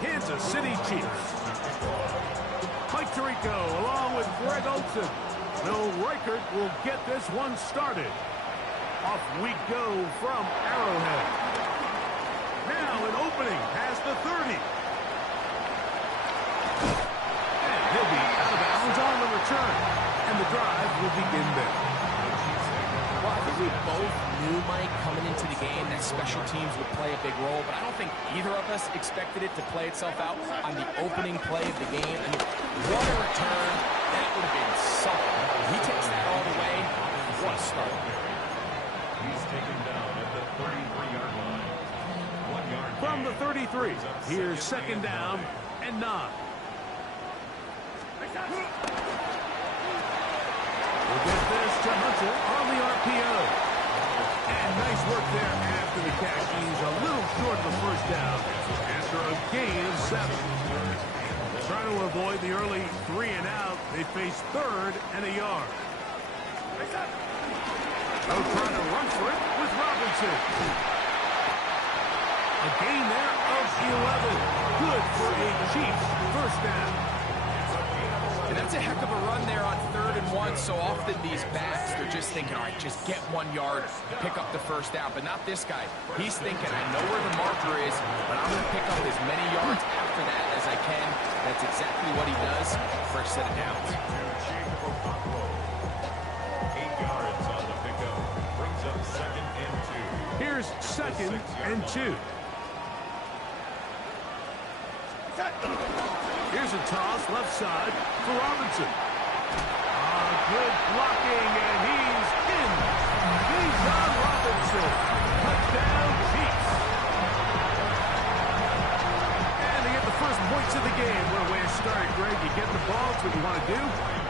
Kansas City Chiefs. Mike Tirico along with Greg Otss. Bill Reichert will get this one started. Off we go from Arrowhead. Now an opening has the 30. And he'll be out of bounds on the return. And the drive will begin there. Well, I think we both knew, Mike, coming into the game that special teams would play a big role, but I don't think either of us expected it to play itself out on the opening play of the game. I mean, what a return. That would have been something. He takes that all the way. What a start. He's taken down at the 33-yard line. 1 yard from the 33. Here's second down and 9. We'll get this to Hunter on the RPO. And nice work there after the catch. He's a little short of the first down after a gain of 7. Trying to avoid the early 3 and out. They face 3rd and a yard. They'll try to run for it with Robinson. A gain there of 11. Good for a Chiefs first down. And that's a heck of a run there on 3rd and 1. So often these backs, they're just thinking, all right, just get 1 yard, pick up the first down. But not this guy. He's thinking, I know where the marker is, but I'm going to pick up as many yards after that as I can. That's exactly what he does. First set of downs. 8 yards on the pickup. Brings up 2nd and 2. Here's 2nd and 2. Here's a toss left side for Robinson. Good blocking, and he's in. Bijan Robinson. Touchdown, Chiefs. And they get the first points of the game. What a way to start, Greg. You get the ball. It's what you want to do.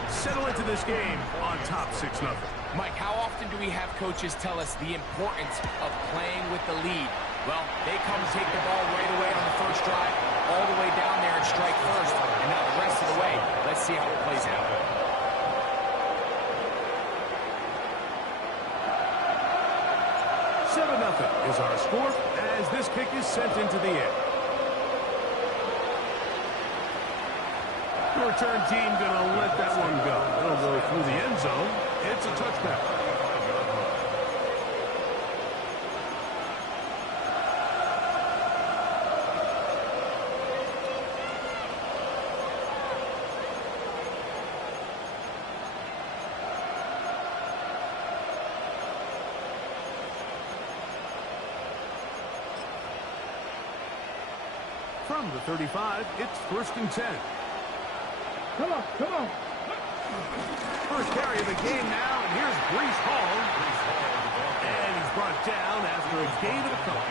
Settle into this game on top 6-0. Mike, how often do we have coaches tell us the importance of playing with the lead? Well, they come take the ball right away on the first drive, all the way down there and strike first, and now the rest of the way. Let's see how it plays out. Nothing is our score as this kick is sent into the air. The return team gonna let that one go. It'll go through the end zone. It's a touchback. From the 35, it's 1st and 10. Come on. First carry of the game now, and here's Breece Hall. And he's brought down after a gain of a couple.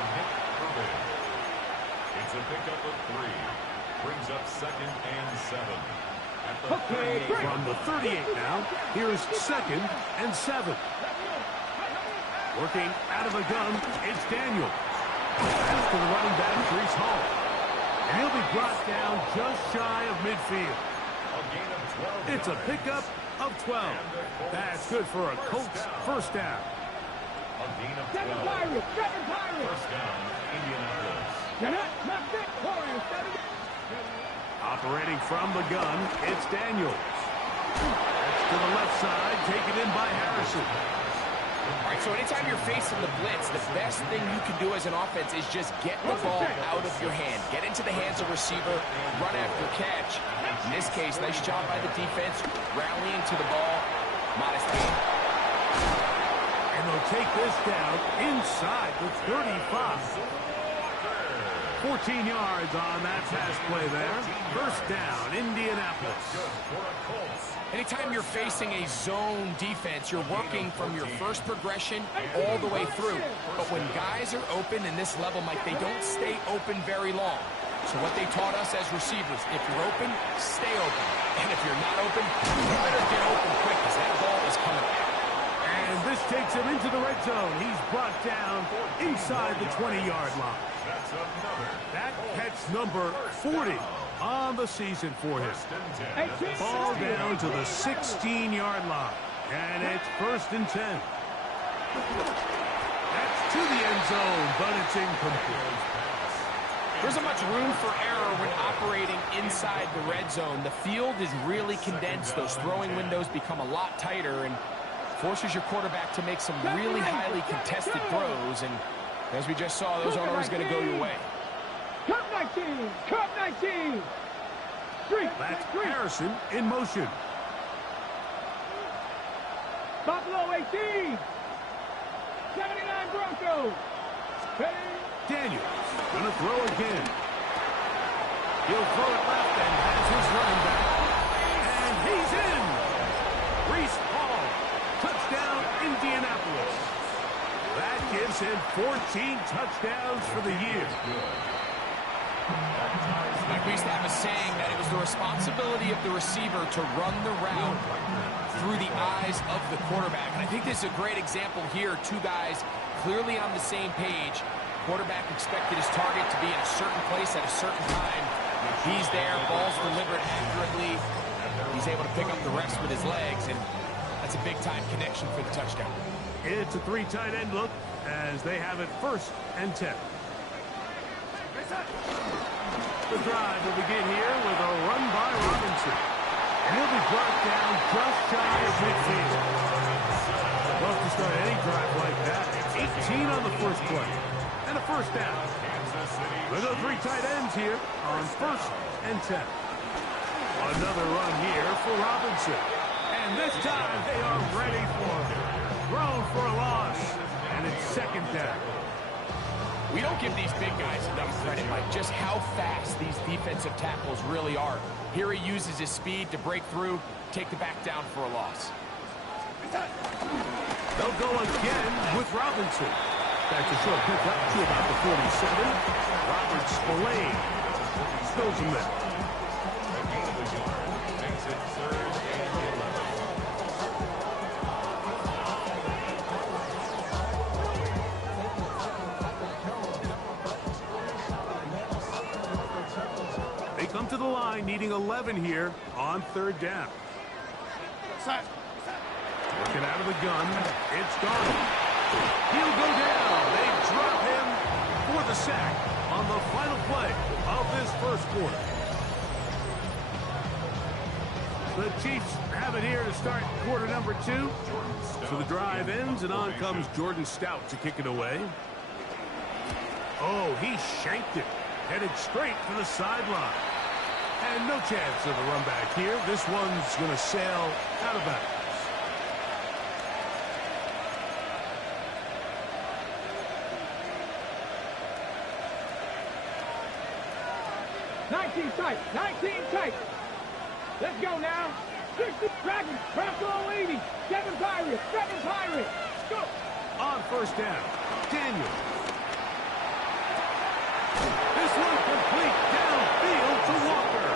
It's a pickup of 3. Brings up 2nd and 7. At the From the 38 now, here's 2nd and 7. Working out of a gun, it's Daniel. Pass to the running back, Breece Hall. And he'll be brought down just shy of midfield. It's a pickup of 12. That's good for a Colts first down. A gain of 12. First down, Indianapolis. Operating from the gun, it's Daniels. That's to the left side, taken in by Harrison. All right, so anytime you're facing the blitz, the best thing you can do as an offense is just get the ball out of your hand. Get into the hands of receiver, run after catch. In this case, nice job by the defense, rallying to the ball. Modest gain. And they'll take this down inside the 35. 14 yards on that pass play there. First down, Indianapolis. Anytime you're facing a zone defense, you're working from your first progression all the way through. But when guys are open in this level, Mike, they don't stay open very long. So what they taught us as receivers, if you're open, stay open. And if you're not open, you better get open quick because that ball is coming out. And this takes him into the red zone. He's brought down inside the 20-yard line. That catch number 40 on the season for him. Ball down to the 16-yard line. And it's 1st and 10. That's to the end zone, but it's incomplete. There isn't much room for error when operating inside the red zone. The field is really condensed. Those throwing windows become a lot tighter and forces your quarterback to make some really highly contested throws. And as we just saw, those aren't always going to go your way. Cup 19! Cup 19! That's Harrison in motion. Buffalo 18! 79 Broncos! Daniels gonna throw again. He'll throw it left and has his running back. And he's in! Reese Hall, touchdown Indianapolis. That gives him 14 touchdowns for the year. Like we used to have a saying that it was the responsibility of the receiver to run the route through the eyes of the quarterback. And I think this is a great example here. Two guys clearly on the same page. Quarterback expected his target to be in a certain place at a certain time. He's there, ball's delivered accurately. He's able to pick up the rest with his legs, and that's a big-time connection for the touchdown. It's a 3 tight end look as they have it 1st and 10. The drive will begin here with a run by Robinson. And he'll be brought down just shy of midfield. Love to start any drive like that. 18 on the first play. And a 1st down. With the 3 tight ends here on 1st and 10. Another run here for Robinson. And this time they are ready for him. Thrown for a loss. And it's 2nd down. We don't give these big guys enough credit, Mike, just how fast these defensive tackles really are. Here he uses his speed to break through, take the back down for a loss. They'll go again with Robinson. That's a short pickup to about the 47. Robert Spillane spills him there. Makes it 3rd and 11. They come to the line needing 11 here on 3rd down. Working out of the gun. It's Darnold. He'll go down. They drop him for the sack on the final play of this 1st quarter. The Chiefs have it here to start quarter number 2. So the drive ends, and on comes Jordan Stout to kick it away. Oh, he shanked it. Headed straight for the sideline. And no chance of a run back here. This one's going to sail out of bounds. Tight, 19 tight. Let's go now. 60 Dragons, Bronco 80, 7 Pirates, 7 Pirates. Go. On 1st down, Daniel. This one complete downfield to Walker.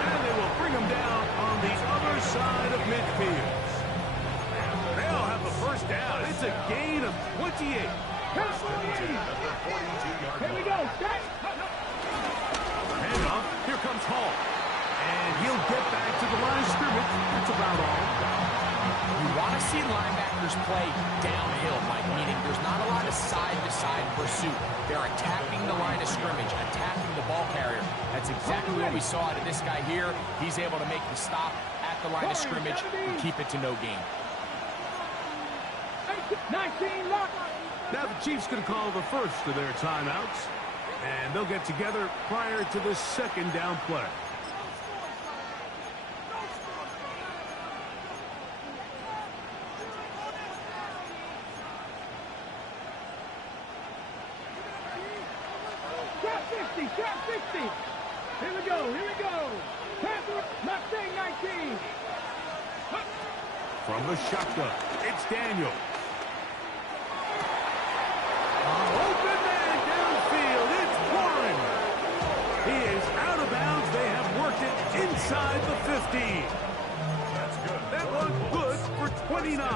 And they will bring him down on the other side of midfield. They'll have the 1st down. It's a gain of 28. Here we go. Set. Handoff. Here comes Hall. And he'll get back to the line of scrimmage. That's about all. You want to see linebackers play downhill, Mike, meaning there's not a lot of side-to-side pursuit. They're attacking the line of scrimmage, attacking the ball carrier. That's exactly what we saw out of this guy here. He's able to make the stop at the line of scrimmage and keep it to no gain. 19 lock. Now the Chiefs going to call the 1st of their timeouts. And they'll get together prior to the 2nd down play. Trap 60, trap 60. Here we go, here we go. Panther, Mustang 19. From the shotgun, it's Daniel. Open man downfield, it's Warren. He is out of bounds. They have worked it inside the 15. That's good. That one good for 29.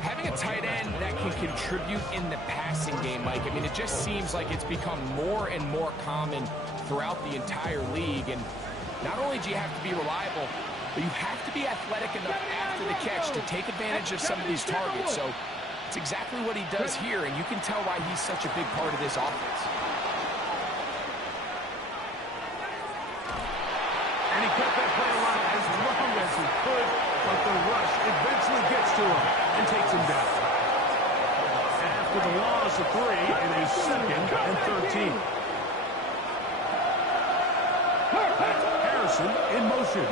Having a tight end that can contribute in the passing game, Mike, I mean, it just seems like it's become more and more common throughout the entire league. And not only do you have to be reliable, but you have to be athletic enough after the catch to take advantage of some of these targets. So it's exactly what he does here, and you can tell why he's such a big part of this offense. kept that play alive as long as he could, but the rush eventually gets to him and takes him down. After the loss of 3, it is 2nd and 13. Harrison in motion.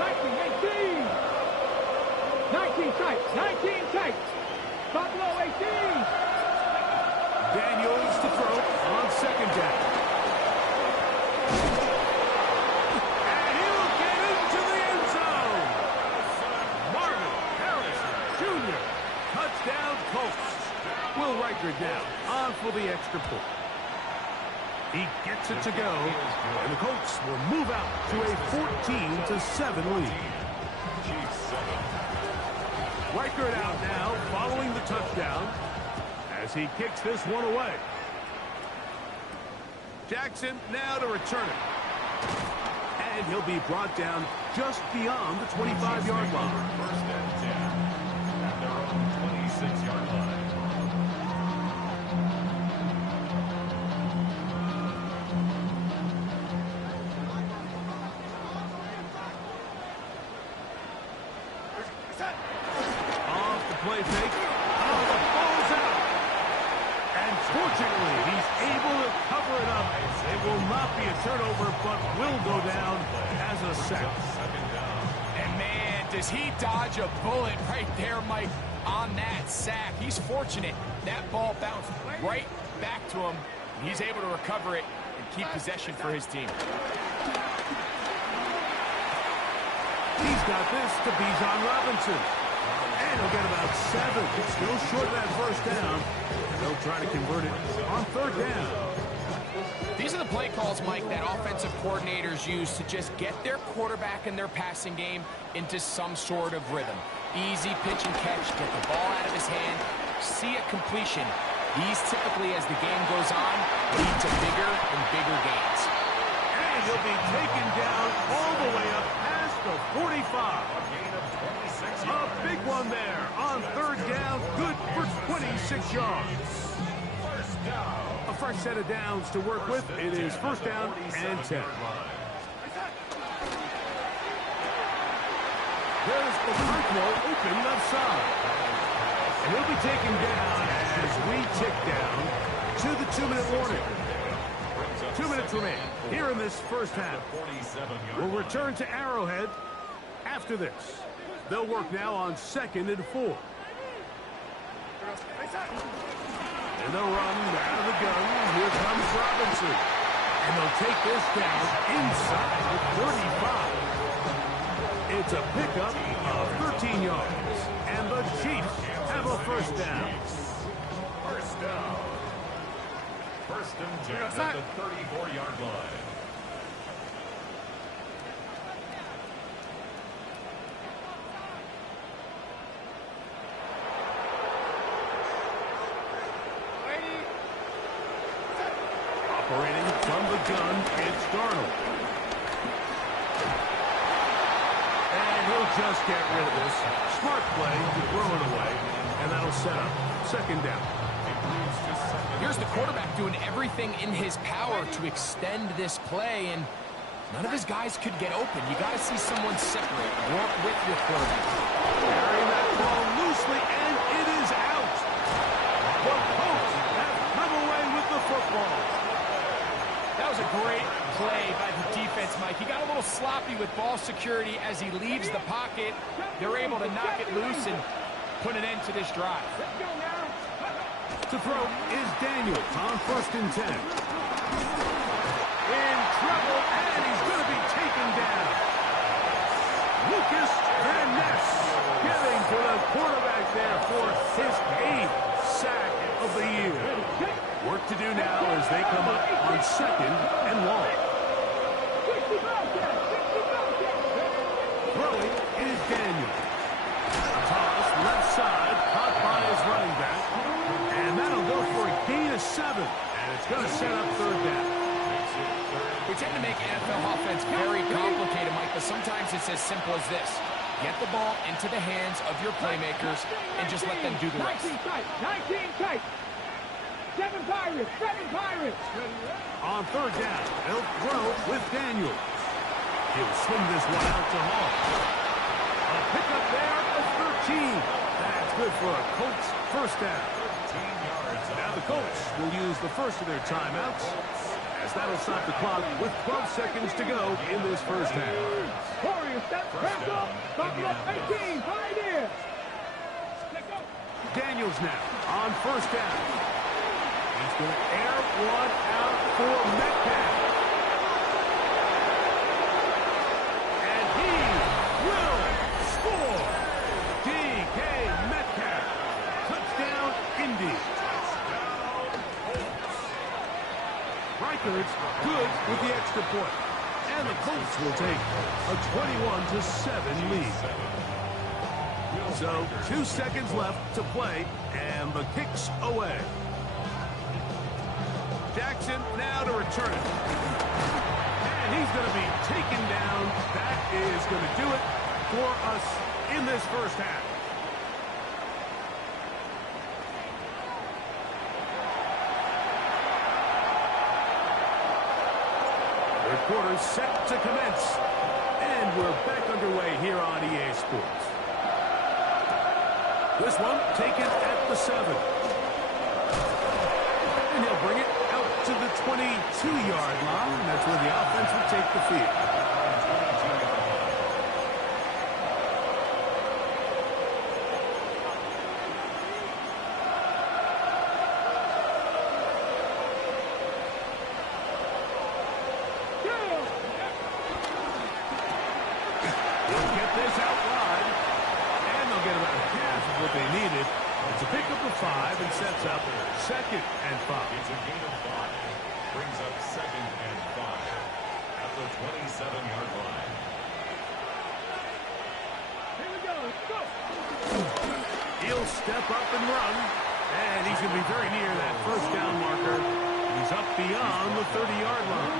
19 tight. 19 tight. Buffalo 18. Daniels to throw on 2nd down. And he'll get into the end zone. Marvin Harrison Jr. Touchdown Colts. Will Riker down on for the extra point. He gets it to go, and the Colts will move out to a 14-7 lead. Riker out now following the touchdown as he kicks this one away. Jackson now to return it. And he'll be brought down just beyond the 25-yard line. 1st and 10 at their own 26-yard line. Off the play fake. Oh, the ball's out. And fortunately, he's able to cover it up. It will not be a turnover, but will go down as a sack. And man, does he dodge a bullet right there, Mike, on that sack. He's fortunate. That ball bounced right back to him. He's able to recover it and keep possession for his team. He's got this to Bijan Robinson. And he'll get about 7. Still short of that 1st down. They'll try to convert it on 3rd down. These are the play calls, Mike, that offensive coordinators use to just get their quarterback and their passing game into some sort of rhythm. Easy pitch and catch, get the ball out of his hand, see a completion. These typically, as the game goes on, lead to bigger and bigger gains. And he'll be taken down all the way up past the 45. A big one there on 3rd down, good for 26 yards. A fresh set of downs to work with. It is 1st down and 10. There's Okonkwo open left side. And he'll be taken down as we tick down to the 2-minute warning. 2 minutes remain here in this 1st half. We'll return to Arrowhead after this. They'll work now on 2nd and 4. And they'll run out of the gun. Here comes Robinson. And they'll take this down inside the 35. It's a pickup of 13 yards. And the Chiefs have a 1st down. 1st down. 1st and 10 at the 34-yard line. Operating from the gun, it's Darnold. And he'll just get rid of this. Smart play to throw it away, and that'll set up 2nd down. Here's the quarterback doing everything in his power to extend this play, and none of his guys could get open. You got to see someone separate, work with your quarterback. Carrying that ball loosely, and it is out. The Colts have come away with the football. That was a great play by the defense, Mike. He got a little sloppy with ball security as he leaves the pocket. They're able to knock it loose and put an end to this drive. To throw is Daniels on 1st and 10. In trouble, and he's going to be taken down. Lucas Van Ness getting to the quarterback there for his 8th sack of the year. Work to do now as they come up on 2nd and long. Throwing is Daniels. Toss left side, caught by his running back. And that'll go for a gain of 7. And it's going to set up 3rd down. We tend to make NFL offense very complicated, Mike, but sometimes it's as simple as this. Get the ball into the hands of your playmakers and just let them do the rest. 19 tight. 7 Pirates. On 3rd down, they'll throw with Daniels. He'll swing this one out to Hall. A pickup there of 13. That's good for a Colts first down. Now the Colts will use the first of their timeouts, as that'll stop the clock with 12 seconds to go in this first half. Warriors, step back up. Buffalo 18, high there. Daniels now on first down. He's going to air one out for Metcalf. And he will score. DK Metcalf. Touchdown, Indy. Reichard's good with the extra point. And the Colts will take a 21-7 lead. So 2 seconds left to play, and the kick's away. Jackson now to return it. And he's going to be taken down. That is going to do it for us in this first half. Third quarter set to commence. And we're back underway here on EA Sports. This one taken at the 7. And he'll bring it out to the 22-yard line. That's where the offense will take the field. He'll get this out wide. And they'll get about half of what they needed. It's a pickup of 5 and sets up 2nd and 5. It's a gain of 5. Brings up 2nd and 5 at the 27-yard line. Here we go. Let's go. He'll step up and run. And he's going to be very near that first down marker. He's up beyond the 30-yard line.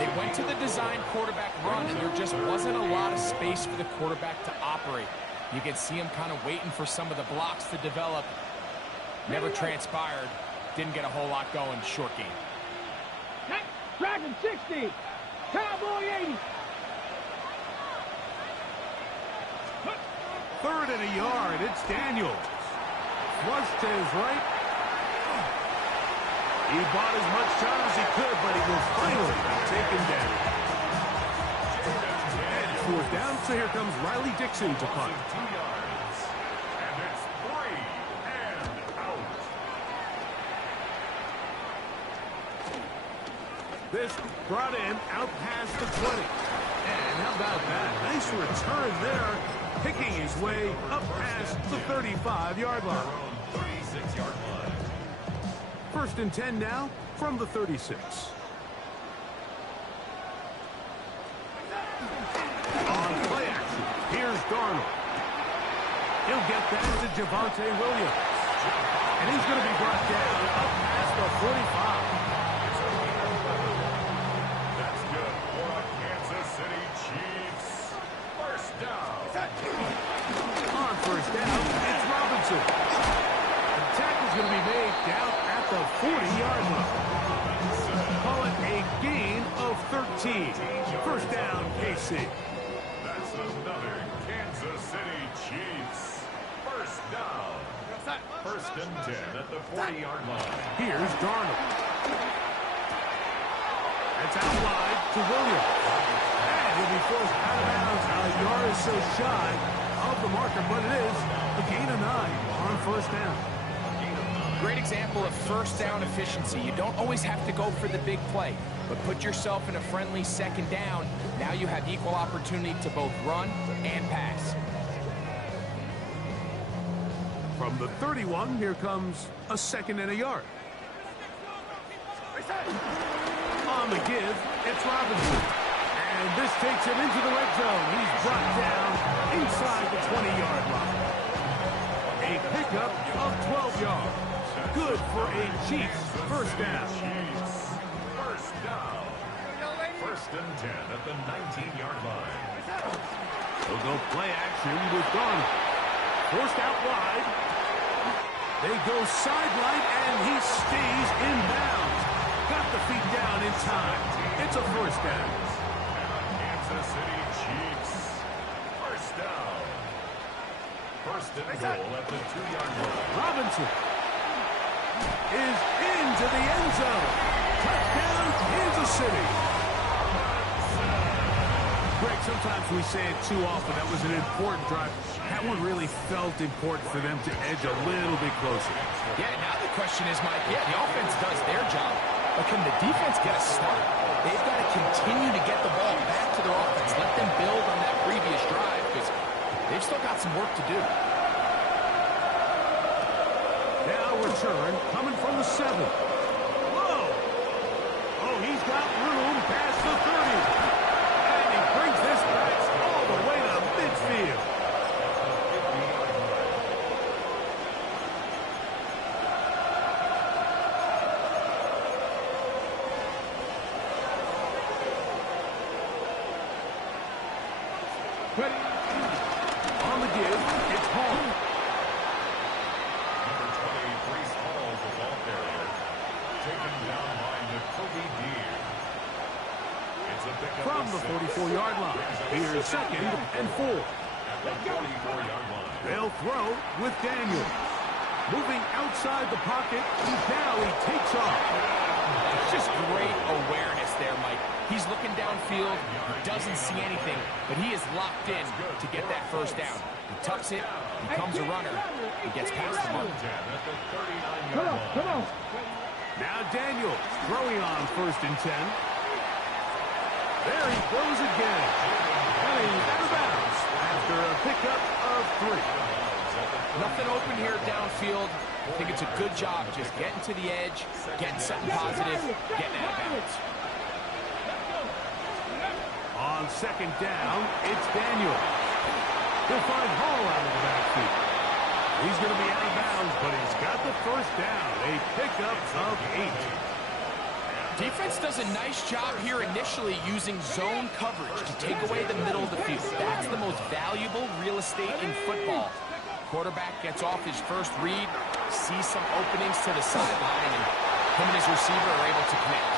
They went to the design quarterback run, and there just wasn't a lot of space for the quarterback to operate. You can see him kind of waiting for some of the blocks to develop. Never transpired. Didn't get a whole lot going. Short game. Dragon 60. Cowboy 80. 3rd and a yard. It's Daniels. Flush to his right. He bought as much time as he could, but he will finally be taken down. And 4th down, so here comes Riley Dixon to punt. 2 yards. And it's 3 and out. This brought in out past the 20. And how about that? Nice return there, picking his way up past the 35-yard line. 36-yard line. 1st and 10 now from the 36. On play action, here's Darnold. He'll get that to Javonte Williams. And he's going to be brought down up past the 45. That's good for a Kansas City Chiefs. First down. On first down, it's Robinson. The tackle's going to be made down at the 40-yard line. Call it a gain of 13. First down, KC. That's another Kansas City Chiefs. First down. 1st and 10 at the 40-yard line. Here's Darnold. It's out wide to Williams. And he'll be forced out of bounds. A yard is so shy of the marker, but it is a gain of 9 on first down. Great example of first down efficiency. You don't always have to go for the big play, but put yourself in a friendly 2nd down. Now you have equal opportunity to both run and pass. From the 31, here comes a 2nd and a yard. On the give, it's Robinson. And this takes him into the red zone. He's brought down inside the 20-yard line. A pickup of 12 yards. Good for a Chiefs first down. First down. 1st and 10 at the 19-yard line. They'll go play action with Darnold. Forced out wide. They go sideline, and he stays in bounds. Got the feet down in time. It's a first down. City Chiefs. First down. First and goal at the 2-yard line. Robinson is into the end zone. Touchdown, Kansas City. Greg, sometimes we say it too often. That was an important drive. That one really felt important for them to edge a little bit closer. Yeah, now the question is, Mike, the offense does their job, but can the defense get a start? They've got to continue to get the ball back to their offense. Let them build on that previous drive, because they've still got some work to do. Now return coming from the 7. Whoa! Oh, he's got room past the 30. And he brings this back all the way to midfield. On the give, it's Hall. Number 20, Brees Hall, the ball carrier. Taken down by Nakobe Deer. It's a pickup From the 44-yard line. Here's 2nd and 4. at the 44-yard line. They'll throw with Daniel. Moving outside the pocket, now he takes off. It's just great awareness there, Mike. He's looking downfield, he doesn't see anything, but he is locked in to get that first down. He tucks it, becomes a runner, and gets past the mark. At the 39-yard Come on, line. come on. Now Daniel throwing on 1st and 10. There he goes again. And he's out of bounds after a pickup of 3. Nothing open here downfield. I think it's a good job just getting to the edge, getting something positive, getting out of bounds. On 2nd down, it's Daniel. He'll find Hall out of the backfield. He's going to be out of bounds, but he's got the first down. A pickup of 8. Defense does a nice job here initially using zone coverage to take away the middle of the field. That's the most valuable real estate in football. Quarterback gets off his first read, sees some openings to the sideline, and him and his receiver are able to connect.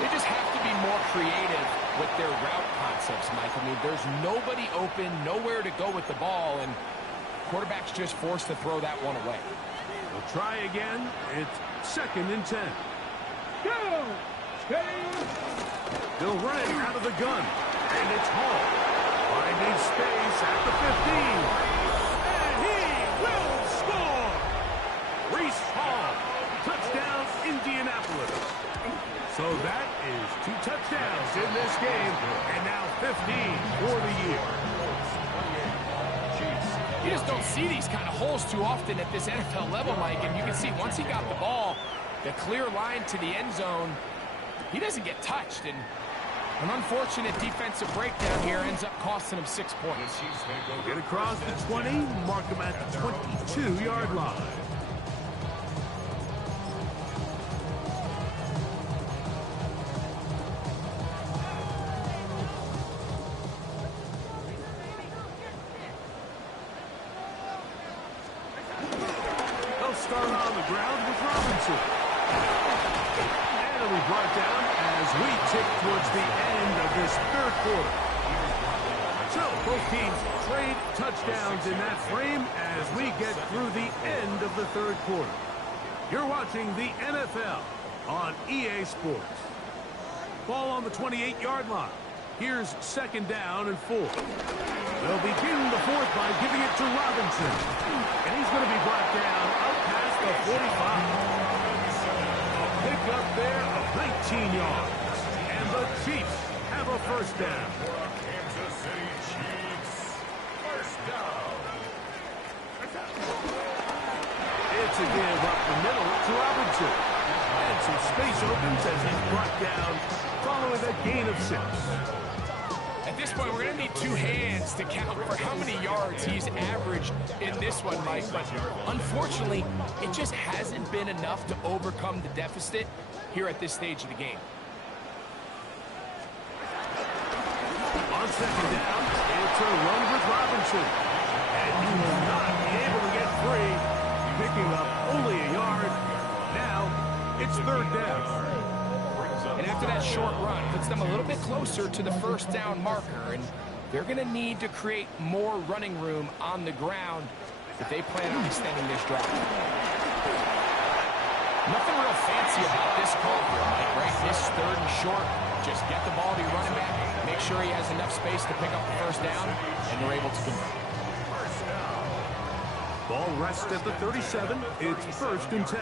They just have to be more creative with their route concepts, Mike. I mean, there's nobody open, nowhere to go with the ball, and quarterback's just forced to throw that one away. We'll try again. It's 2nd and 10. Go! Steady! They'll run it out of the gun, and it's Hall. Finding space at the 15. And he will score! Brees Hall, touchdown Indianapolis. So that is 2 touchdowns in this game, and now 15 for the year. You just don't see these kind of holes too often at this NFL level, Mike, and you can see once he got the ball, the clear line to the end zone, he doesn't get touched, and an unfortunate defensive breakdown here ends up costing him 6 points. Get across the 20, mark him at the 22-yard line. They'll start on the ground with Robinson. And he'll be brought down as we tick towards the end of this 3rd quarter. So both teams trade touchdowns in that frame as we get through the end of the 3rd quarter. You're watching the NFL on EA Sports. Ball on the 28-yard line. Here's 2nd down and 4. They'll begin the 4th by giving it to Robinson. And he's going to be brought down up past the 45. A pickup there of 19 yards. And the Chiefs have a first down. Kansas City Chiefs. First down. It's a give up the middle to Robinson. And some space opens as he's brought down following a gain of 6. At this point, we're going to need 2 hands to count for how many yards he's averaged in this one, Mike. But unfortunately, it just hasn't been enough to overcome the deficit here at this stage of the game. On 2nd down, it's a run with Robinson. And he will not be able to get free, picking up only a yard. Now, it's 3rd down. And after that short run, puts them a little bit closer to the first down marker. And they're going to need to create more running room on the ground if they plan on extending this drive. Nothing real fancy about this call here, Mike, right? This third and short, just get the ball to your running back, make sure he has enough space to pick up the first down, and they're able to convert. Ball rests at the 37. It's 1st and 10.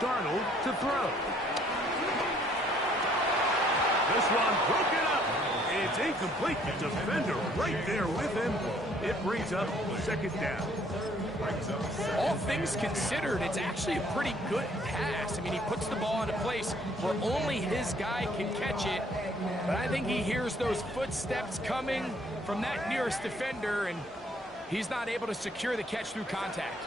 Darnold to throw. This one broken up. It's incomplete. The defender right there with him. It brings up 2nd down. All things considered, it's actually a pretty good pass. I mean, he puts the ball in a place where only his guy can catch it. But I think he hears those footsteps coming from that nearest defender, and he's not able to secure the catch through contact.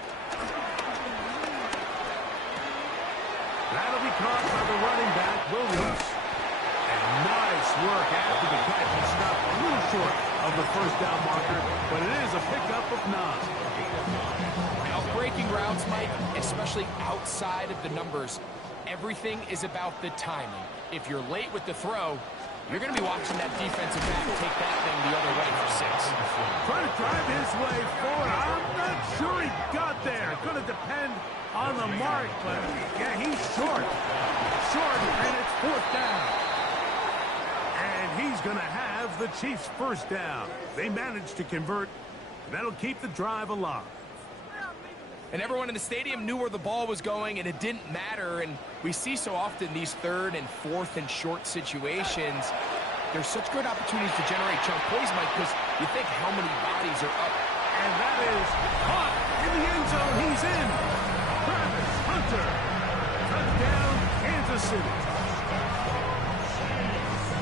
That'll be caught by the running back, Williams. And nice work after the catch. He stopped a little short of the first down marker, but it is a pickup of 9. Now, breaking routes, Mike, especially outside of the numbers, everything is about the timing. If you're late with the throw, you're going to be watching that defensive back take that thing the other way for 6. Trying to drive his way forward. I'm not sure he got there. Going to depend on the mark, but yeah, he's short. Short, and it's 4th down. And he's going to have the Chiefs' first down. They managed to convert, and that'll keep the drive alive. And everyone in the stadium knew where the ball was going, and it didn't matter. And we see so often these 3rd and 4th and short situations. There's such good opportunities to generate chunk plays, Mike, because you think how many bodies are up. And that is caught in the end zone. He's in. Travis Hunter. Touchdown, Kansas City.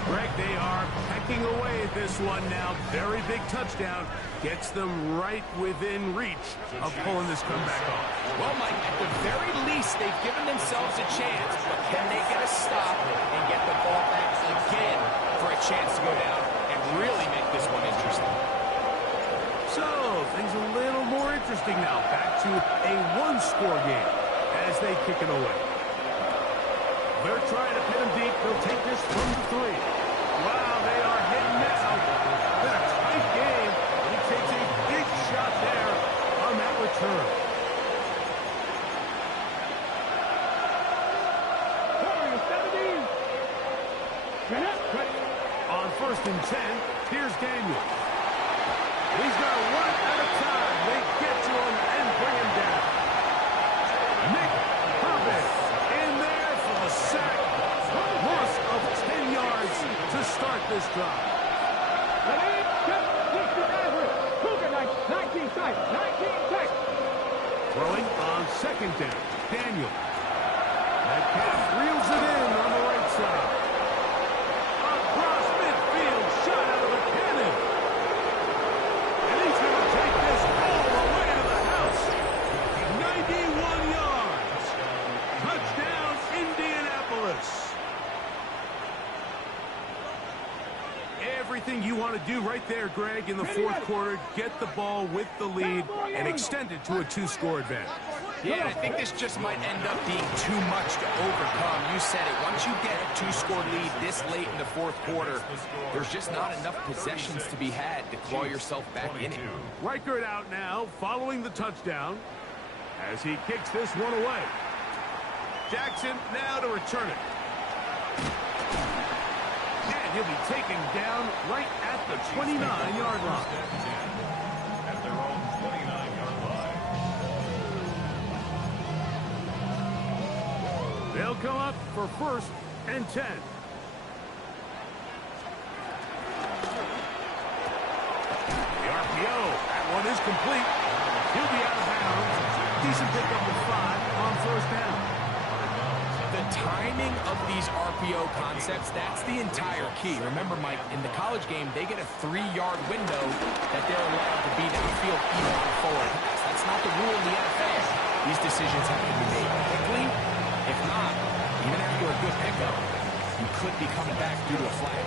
Greg, they are pecking away at this one now. Very big touchdown. Gets them right within reach of pulling this comeback off. Well, Mike, at the very least, they've given themselves a chance, but can they get a stop and get the ball back again for a chance to go down and really make this one interesting? So, things a little more interesting now. Back to a 1-score game as they kick it away. They're trying to pin him deep. They'll take this from the 3. Wow, they are hitting now. Been a tight game. He takes a big shot there on that return. On 1st and 10, here's Daniel. He's got one at a time. They get to him and bring him down. Nick Herbert in there for the sack. Loss of 10 yards to start this drive. 19 sacks. Throwing on 2nd down. Daniel. Metcalf reels it in on the right side. Across midfield, shot out of a cannon. And he's going to take this all the way to the house. 91 yards. Touchdown, Indianapolis. Everything you want to do right there, Greg, in the 4th quarter. Get the ball with the lead and extend it to a 2-score advantage. Yeah, and I think this just might end up being too much to overcome. You said it. Once you get a 2-score lead this late in the 4th quarter, there's just not enough possessions to be had to claw yourself back in it. Reichert out now, following the touchdown, as he kicks this one away. Jackson now to return it. And he'll be taken down right at the 29-yard line. At their own 29-yard line. They'll come up for 1st and 10. The RPO. That one is complete. He'll be out of bounds. Decent pickup of 5 on 1st down. The timing of these RPO concepts, that's the entire key. Remember, Mike, in the college game, they get a 3-yard window that they're allowed to be downfield even on a forward pass. That's not the rule in the NFL. These decisions have to be made quickly. If not, even after a good pickup, you could be coming back due to a flag.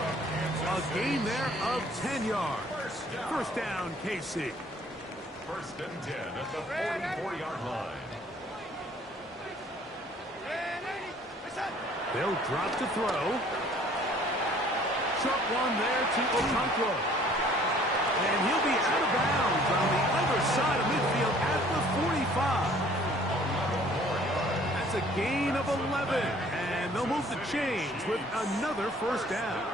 A gain there of 10 yards. 1st down, KC. 1st and 10 at the 44-yard line. They'll drop to throw. Short one there to Okonkwo. And he'll be out of bounds on the other side of midfield at the 45. That's a gain of 11. And they'll move the chains with another first down.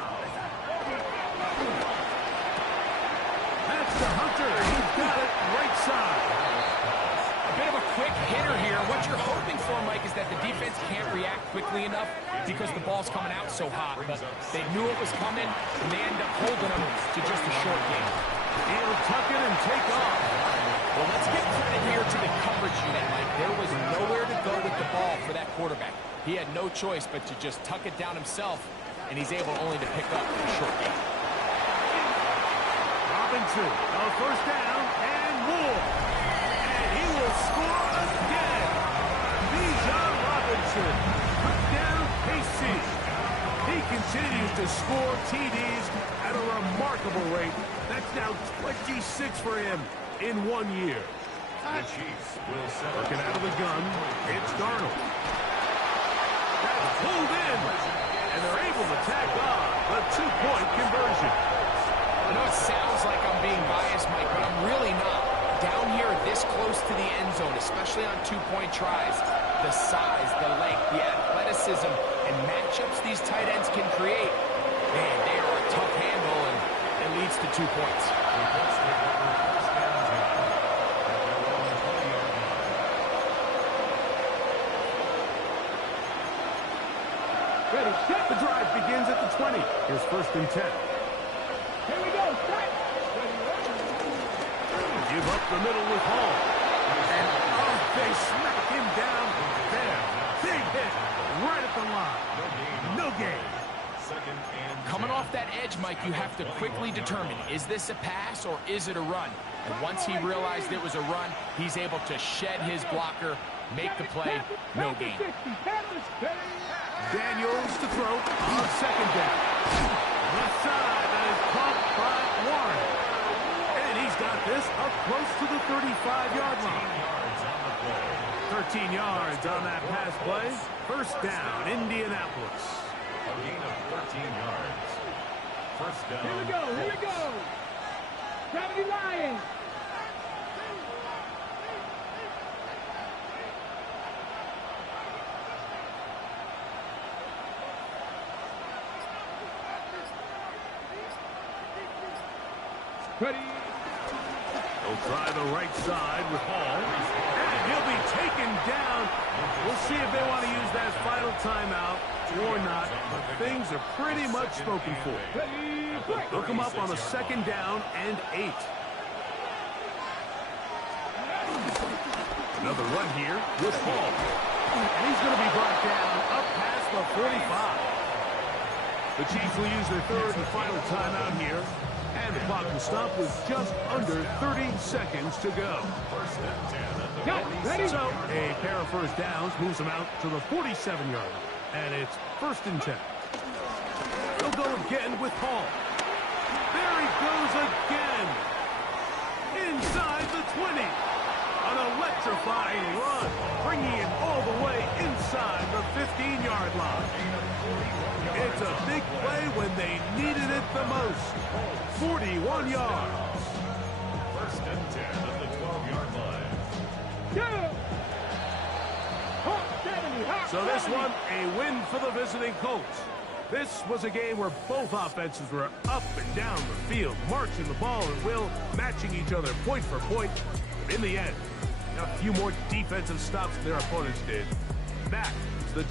That's the Hunter. He's got it right side. A bit of a quick hitter here. What you're hoping for, Mike, is that the defense can't react quickly enough because the ball's coming out so hot. But they knew it was coming, and they end up holding them to just a short game. He'll tuck it and take off. Well, let's give credit here to the coverage unit, Mike. There was nowhere to go with the ball for that quarterback. He had no choice but to just tuck it down himself, and he's able only to pick up a short game. Robinson, a first down, and more. And he will score again. Bijan Robinson, touchdown KC. He continues to score TDs at a remarkable rate. That's now 26 for him in 1 year. The Chiefs will set up. Working out of the gun, it's Darnold. That's pulled in, and they're able to tack on a 2-point conversion. I know it sounds like I'm being biased, Mike, but I'm really not. Down here this close to the end zone, especially on 2-point tries, the size, the length, the athleticism, and matchups these tight ends can create, man, they are a tough handle, and it leads to 2 points. Ready, set. The drive begins at the 20. Here's 1st and 10. Here we go. Start. Give up the middle with Hall. And they smack him down there. Big hit right at the line. No gain. Coming off that edge, Mike, you have to quickly determine, is this a pass or is it a run? And once he realized it was a run, he's able to shed his blocker, make the play, no gain. Daniels to throw on 2nd down. Left side, that is caught by Warren. And he's got this up close to the 35-yard line. 13 yards on that pass play. 1st down, Indianapolis. A gain of 13 yards. 1st down. Here we go. Here we go. Gravity Lions. Ready. He'll try the right side with Hall. And he'll be taken down. We'll see if they want to use that final timeout or not. But things are pretty much spoken for. Look him up on a 2nd down and 8. Another run here with Hall. And he's going to be brought down up past the 45. The Chiefs will use their 3rd and final timeout here. And the clock will stop with just under 30 seconds to go. 1st and 10. Ready? So a pair of first downs moves them out to the 47-yard line. And it's 1st and 10. They'll go again with Hall. There he goes again. Inside the 20. An electrifying run, bringing him all the way inside the 15-yard line. It's a big play when they needed it the most. 41 yards. 1st and 10 at the 12-yard line. Yeah. So this one, a win for the visiting Colts. This was a game where both offenses were up and down the field, marching the ball at will, matching each other point for point. But in the end, a few more defensive stops than their opponents did. That is the